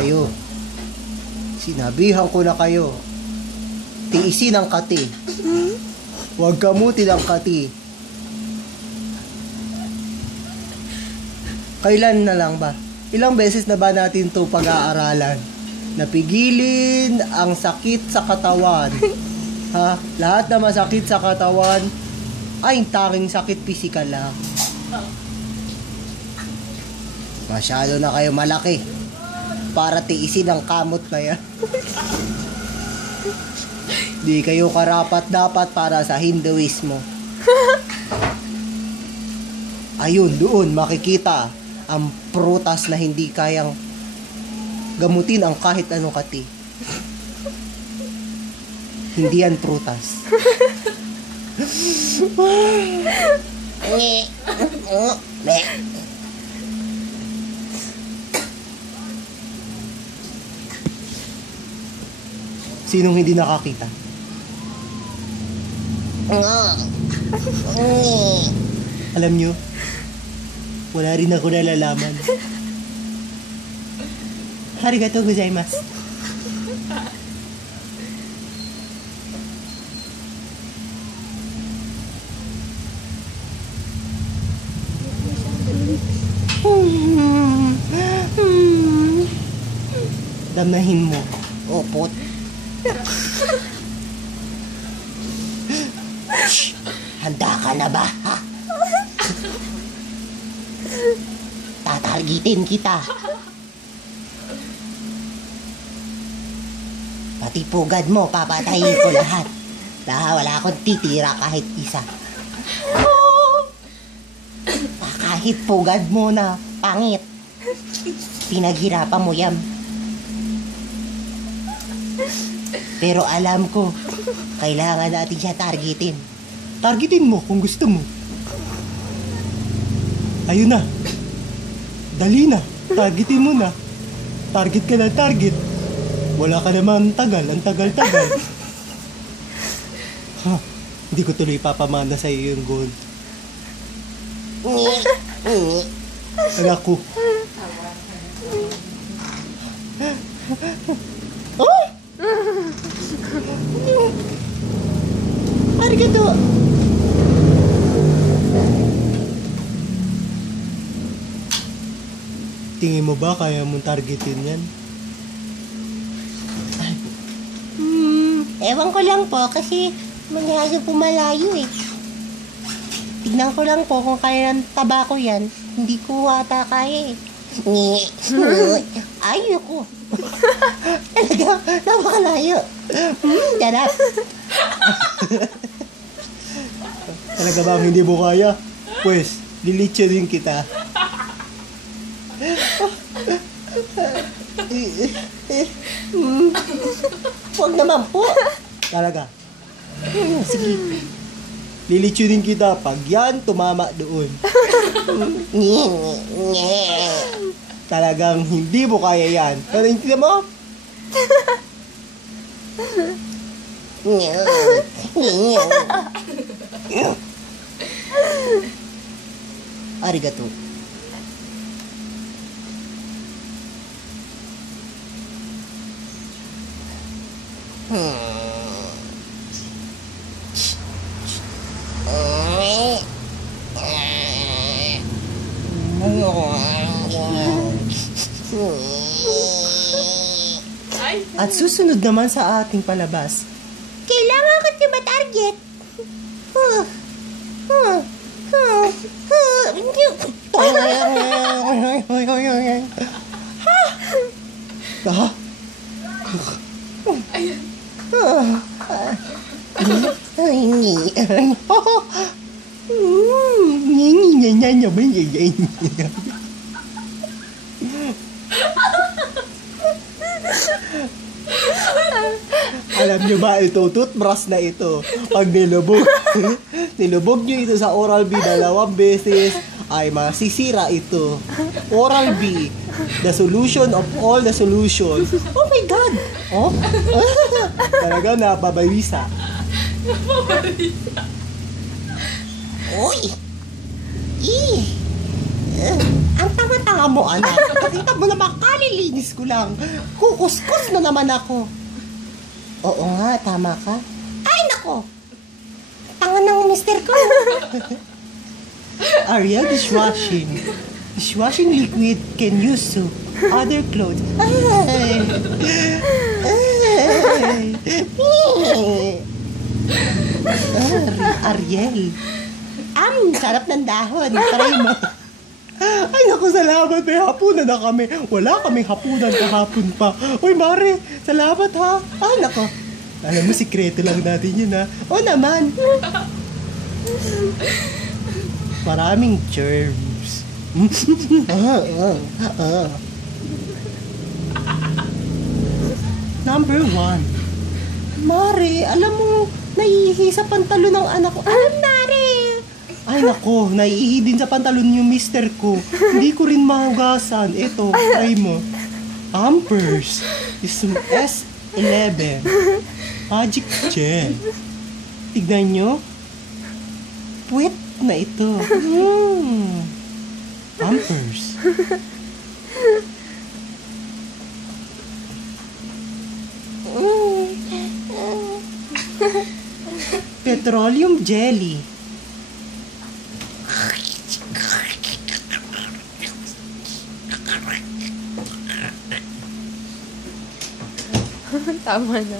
kayo. Sinabihan ko na kayo. Tiisin ang kati. Huwag gamutin ang kati. Kailan na lang ba? Ilang beses na ba natin to pag-aaralan? Napigilin ang sakit sa katawan. Ha? Lahat na masakit sa katawan ay tanging sakit pisikal lang. Masyado na kayo malaki para tiisin ang kamot na yan. Di kayo karapat-dapat para sa Hinduismo. Ayun, doon makikita ang prutas na hindi kayang gamutin ang kahit anong kati. Hindi yan prutas. Sinong hindi nakakita? Alam nyo, wala rin ako nalalaman. Arigatou gozaimasu. Damahin mo. Opot. Handa ka na ba, ha? Tatargitin kita. Pati pugad mo, papatayin ko lahat. Dahil wala akong titira kahit isa. Kahit pugad mo na pangit. Pinaghirapan mo yan. Pero alam ko, kailangan natin siya targetin. Targetin mo kung gusto mo. Ayun na. Dali na. Targetin mo na. Target ka na target. Wala ka naman tagal. Ang tagal-tagal. Ha, hindi ko tuloy papamana sa iyo yung gold. Anak ko. Oh! Arigato. Tingin mo ba kaya mong targetin yan? Ewan ko lang po kasi mangyayari po malayo eh. Tignan ko lang po kung kaya ng tabako yan. Hindi ko ata kaya eh. Ayoko. Talaga, napakalayo. Sarap. Talaga bang hindi mo kaya? Pues, lilitso din kita. Huwag naman po. Talaga. Sige. Lilitsunin kita pag yan tumama doon. Talagang hindi mo kaya yan. Pero hindi mo? Arigato. At susunod naman sa ating palabas. Kailangan ko ito ma-target. Ha? Alam nyo ba ito, toothbrush na ito. Pag nilubog nyo ito sa Oral-B 2 beses, ay masisira ito. Oral-B, the solution of all the solutions. Oh my God! Oh? Talaga napabawisa. Uy! Ang tanga-tanga mo, anak. Nakita mo naman, kalilinis ko lang. Kukuskus na naman ako. Oo nga, tama ka. Ay, nako! Tanga ng mister ko. Ariel dishwashing. Dishwashing liquid can use to other clothes. Ay. Ariel. Sarap ng dahon. Try mo. Ay, naku, salamat. May hapunan na kami. Wala kaming hapunan kahapon pa. Uy, Mare, salamat ha. Ay, naku. Alam mo, sikreto lang natin yun ha. O naman. Maraming germs. Number 1. Mare, alam mo, naiihi sa pantalon ng anak ko. Alam, Mare. Ay, nako, naiihi din sa pantalon yung mister ko. Hindi ko rin mahugasan. Ito, try mo. Pampers. S11. Magic Gel. Tignan nyo. Puwet na ito. Pampers. Petroleum jelly. Tama na.